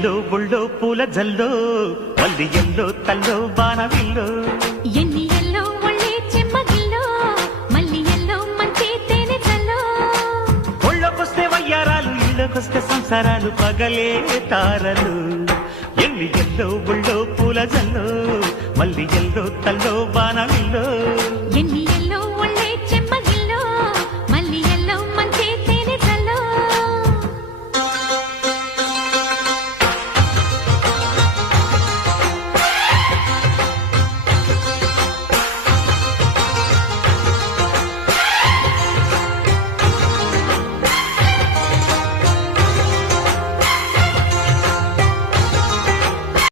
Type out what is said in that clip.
yellow బుళ్ళో పూల జల్లో మల్లి yellow తల్లో బాణవిల్లో ఎన్ని ఎల్లో ఒళ్ళే చెమ్మగిల్లో మల్లి ఎల్లో మంచి తేనె జల్లో ఒళ్ళొకొస్తే వయ్యారాలు ఇళ్ళకొస్తే సంసారాలు పగలే తారలు ఎన్ని ఎల్లో బుళ్ళో పూల జల్లో మల్లి ఎల్లో తల్లో బాణవిల్లో ఎన్ని